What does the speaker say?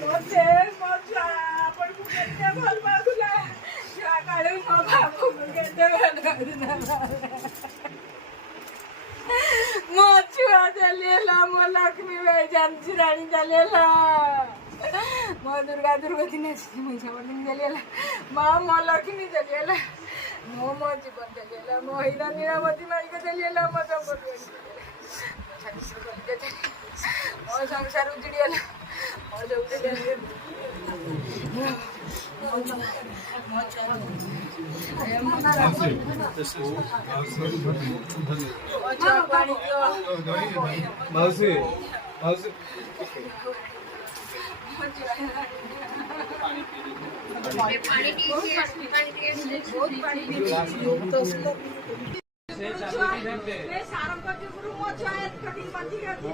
ମୋତେ ମୋ ଛୁଆ ଆପଣଙ୍କୁ କେତେ ଭଲ ପାଉଥିଲା ଛୁଆ କାଳେ ମୋ ବାବୁକୁ କେତେ ଭଲ ପାଉଥିଲା ମୋ ଛୁଆ ଚାଲିଗଲା ମୋ ଲକ୍ଷ୍ମୀ ଭାଇ ଜାଣିଛି ରାଣୀ ଚାଲିଗଲା ମୋ ଦୁର୍ଗା ଦୁର୍ଗତିନି ମଣିଷ ଚାଲିଗଲା ମା ମୋ ଲକ୍ଷ୍ମୀ ଚାଲିଗଲା ମୋ ଜୀବନ ଚାଲିଗଲା ମୋ ହୀରା ନିରାମତି ମାଳିକା ଚାଲିଗଲା ମୋ ସମ୍ପତ୍ତି ମୋ ସଂସାର ଉଜୁଡ଼ିଗଲା ମୋ ଯୋଉଠି मावशी सारंग जुगुरु मो छुआ कटिंग बंदी करती